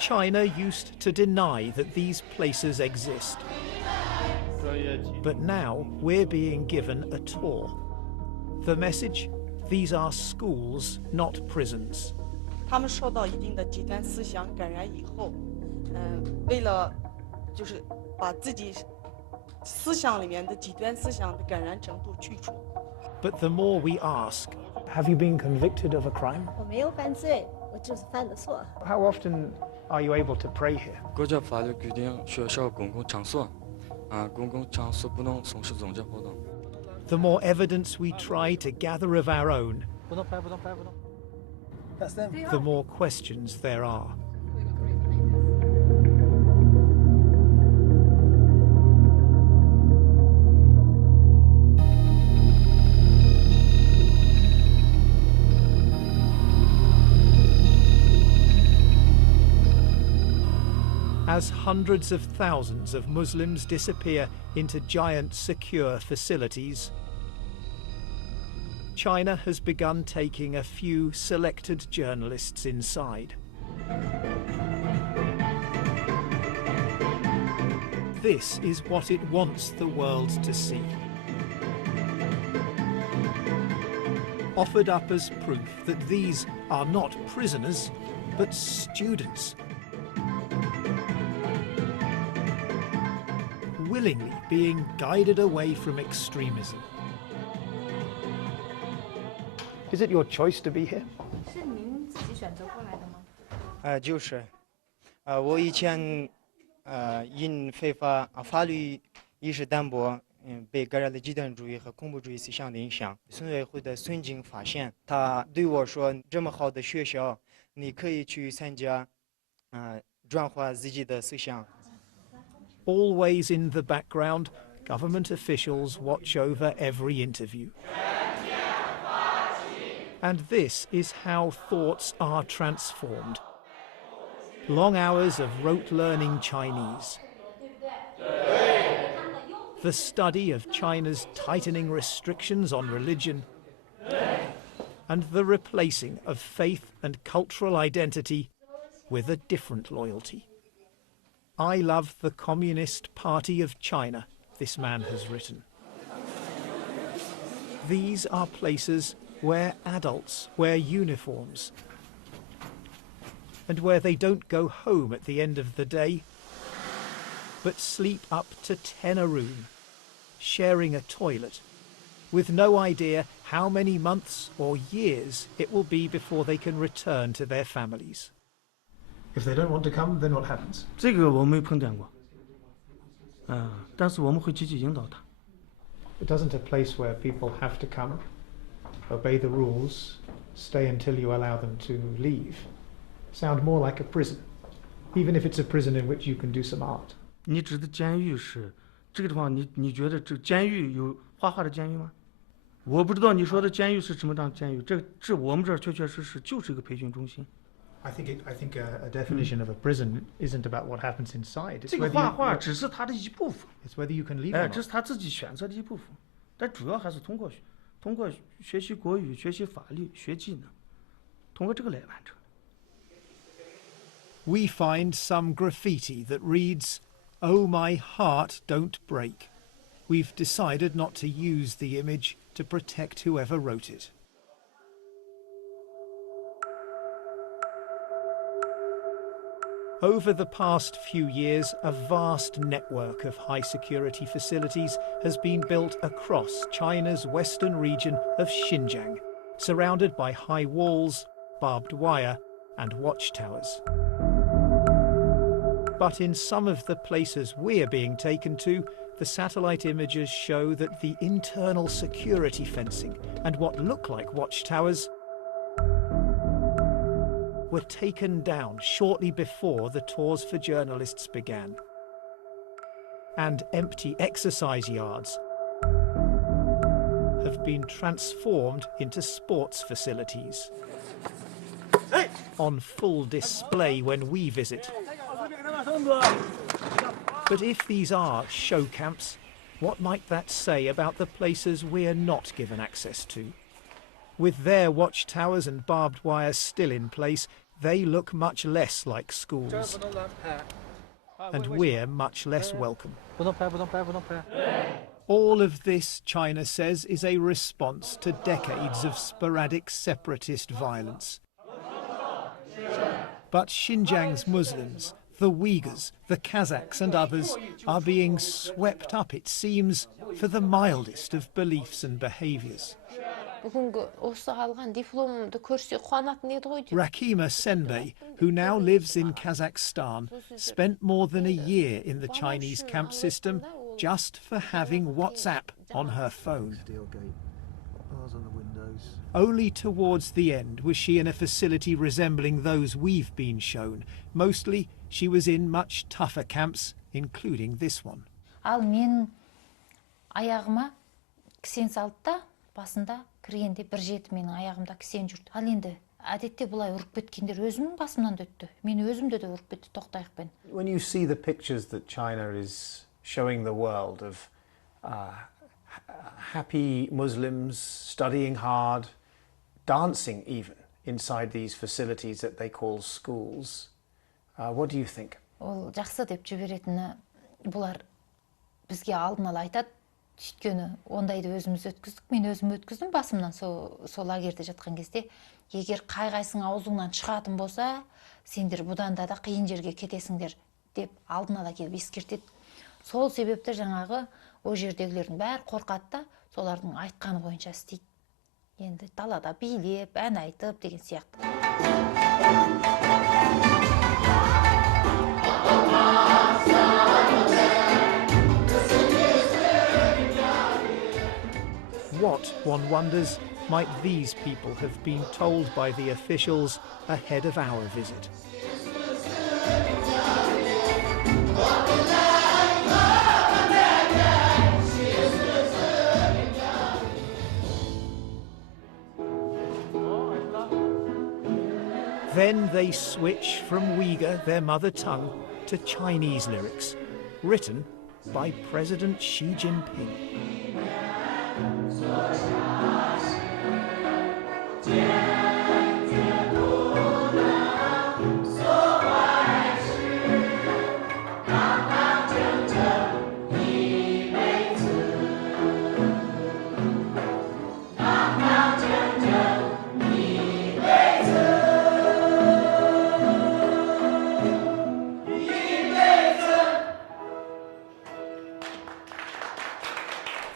China used to deny that these places exist. But now we're being given a tour. The message? These are schools, not prisons. 他们受到一定的极端思想感染以后，为了就是把自己思想里面的极端思想的感染程度去除。But the more we ask, have you been convicted of a crime? 我没有犯罪，我就是犯了错。 How often are you able to pray here? 国家法律规定，学校公共场所，公共场所不能从事宗教活动。 The more evidence we try to gather of our own, the more questions there are. As hundreds of thousands of Muslims disappear into giant secure facilities, China has begun taking a few selected journalists inside. This is what it wants the world to see. Offered up as proof that these are not prisoners, but students. Willingly being guided away from extremism. Is it your choice to be here? 是您自己选择过来的吗？就是，我以前因非法法律意识淡薄，被感染了极端主义和恐怖主义思想的影响。村委会的孙经发现，他对我说：“这么好的学校，你可以去参加，转化自己的思想。” Always in the background, government officials watch over every interview. And this is how thoughts are transformed. Long hours of rote learning Chinese. The study of China's tightening restrictions on religion. And the replacing of faith and cultural identity with a different loyalty. I love the Communist Party of China, this man has written. These are places where adults wear uniforms and where they don't go home at the end of the day, but sleep up to 10 a room, sharing a toilet, with no idea how many months or years it will be before they can return to their families. If they don't want to come, then what happens? 这个我没碰见过，但是我们会积极引导他。 It isn't a place where people have to come, obey the rules, stay until you allow them to leave. Sound more like a prison, even if it's a prison in which you can do some art. 你指的监狱是这个地方，你觉得这个监狱有画画的监狱吗？我不知道你说的监狱是什么样的监狱，这我们这儿确确实实就是一个培训中心。 I think a definition of a prison isn't about what happens inside. 这个画画只是他的一部分。 It's whether you can leave or not. 这是他自己选择的一部分，但主要还是通过学习国语、学习法律、学技能，通过这个来完成。 We find some graffiti that reads, "Oh my heart, don't break." We've decided not to use the image to protect whoever wrote it. Over the past few years, a vast network of high-security facilities has been built across China's western region of Xinjiang, surrounded by high walls, barbed wire, and watchtowers. But in some of the places we're being taken to, the satellite images show that the internal security fencing and what look like watchtowers were taken down shortly before the tours for journalists began. And empty exercise yards have been transformed into sports facilities. On full display when we visit. But if these are show camps, what might that say about the places we're not given access to? With their watchtowers and barbed wire still in place, they look much less like schools. And we're much less welcome. All of this, China says, is a response to decades of sporadic separatist violence. But Xinjiang's Muslims, the Uyghurs, the Kazakhs and others are being swept up, it seems, for the mildest of beliefs and behaviours. Rakima Senbei, who now lives in Kazakhstan, spent more than a year in the Chinese camp system just for having WhatsApp on her phone. Only towards the end was she in a facility resembling those we've been shown. Mostly, she was in much tougher camps, including this one. Ал мен аяғыма кісен салды да, басында кіргенде бір жеті менің аяғымда кісен жүрді. Ал енді әдетте бұлай ұрып кеткендер өзімнің басымнан да өтті. Мен өзімді де ұрып кетті тоқтайықпен. When you see the pictures that China is showing the world of happy Muslims studying hard, dancing even inside these facilities that they call schools, what do you think? Ол жақсы деп жіберетіні бұлар бізге алдын ала айтады. Өйткені ондайды өзіміз өткіздік, мен өзім өткіздім басымнан сол лагерьде жатқан кезде. Егер қай-қайсың аузыңнан шығатын болса, сендер бұдан да қиын жерге кетесіңдер деп алдын ала келіп ескертеді. Сол себепті жаңағы о жердегілердің бәрі қорқады да, солардың айтқаны бойынша істейді. Енді далада билеп, ән айтып деген сияқты. What, one wonders, might these people have been told by the officials ahead of our visit? Then they switch from Uyghur, their mother tongue, to Chinese lyrics, written by President Xi Jinping.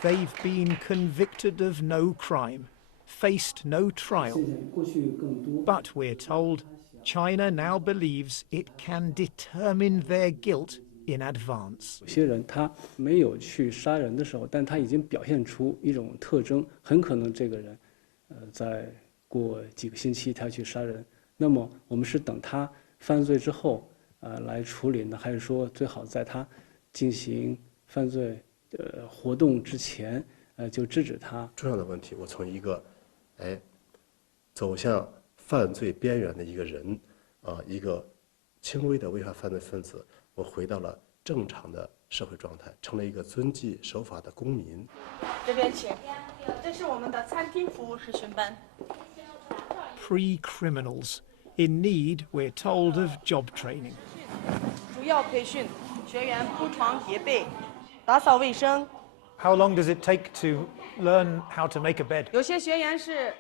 They've been convicted of no crime, faced no trial. But we're told China now believes it can determine their guilt in advance. 有些人他没有去杀人的时候，但他已经表现出一种特征，很可能这个人，在过几个星期他去杀人。那么我们是等他犯罪之后，来处理呢，还是说最好在他进行犯罪活动之前，就制止他？重要的问题，我从一个，走向犯罪边缘的一个人，一个轻微的违法犯罪分子，我回到了正常的社会状态，成了一个遵纪守法的公民。这边请，这是我们的餐厅服务实训班。Pre-criminals in need, we're told, of job training. 主要培训学员铺床叠被。打扫卫生。 How long does it take to learn how to make a bed? 有些学员是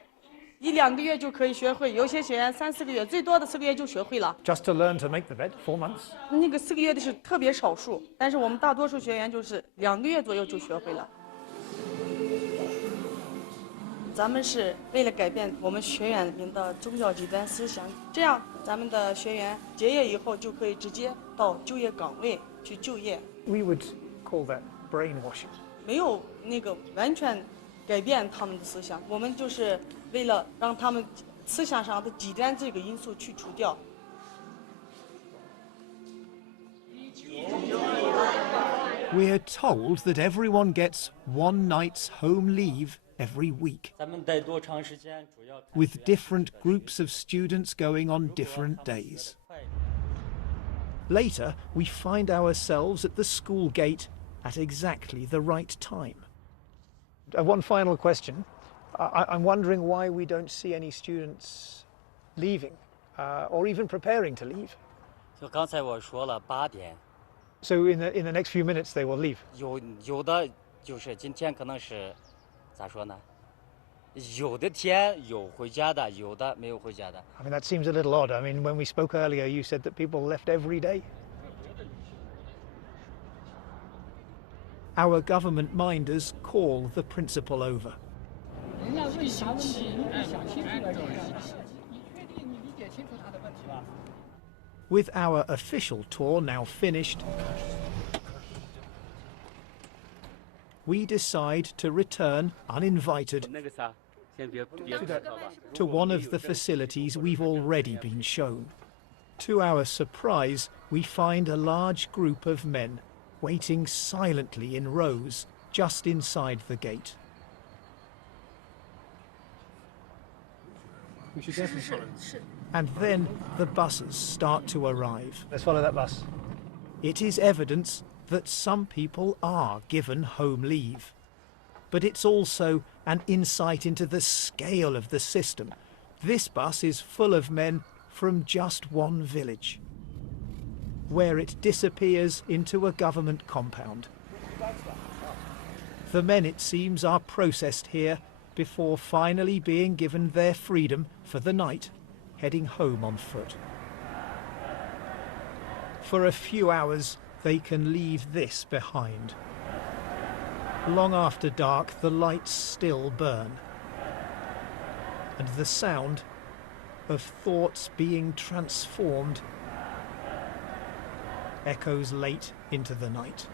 1-2个月就可以学会，有些学员3-4个月，最多的4个月就学会了。Just to learn to make the bed, 4 months? 那个4个月的是特别少数，但是我们大多数学员就是2个月左右就学会了。咱们是为了改变我们学员们的宗教极端思想，这样咱们的学员结业以后就可以直接到就业岗位去就业。We would call that brainwashing. 没有那个完全改变他们的思想，我们就是为了让他们思想上的极端这个因素去除掉。We're told that everyone gets 1 night's home leave every week, with different groups of students going on different days. Later, we find ourselves at the school gate at exactly the right time. One final question. I'm wondering why we don't see any students leaving or even preparing to leave. 就刚才我说了8点。 So in the next few minutes they will leave. 有的就是今天可能是咋说呢？有的天有回家的，有的没有回家的。 I mean, that seems a little odd. I mean, when we spoke earlier, you said that people left every day. Our government minders call the principal over. With our official tour now finished, we decide to return uninvited to one of the facilities we've already been shown. To our surprise, we find a large group of men waiting silently in rows just inside the gate. And then the buses start to arrive. Let's follow that bus. It is evidence that some people are given home leave. But it's also an insight into the scale of the system. This bus is full of men from just one village, where it disappears into a government compound. The men, it seems, are processed here before finally being given their freedom for the night, heading home on foot. For a few hours, they can leave this behind. Long after dark, the lights still burn, and the sound of thoughts being transformed echoes late into the night.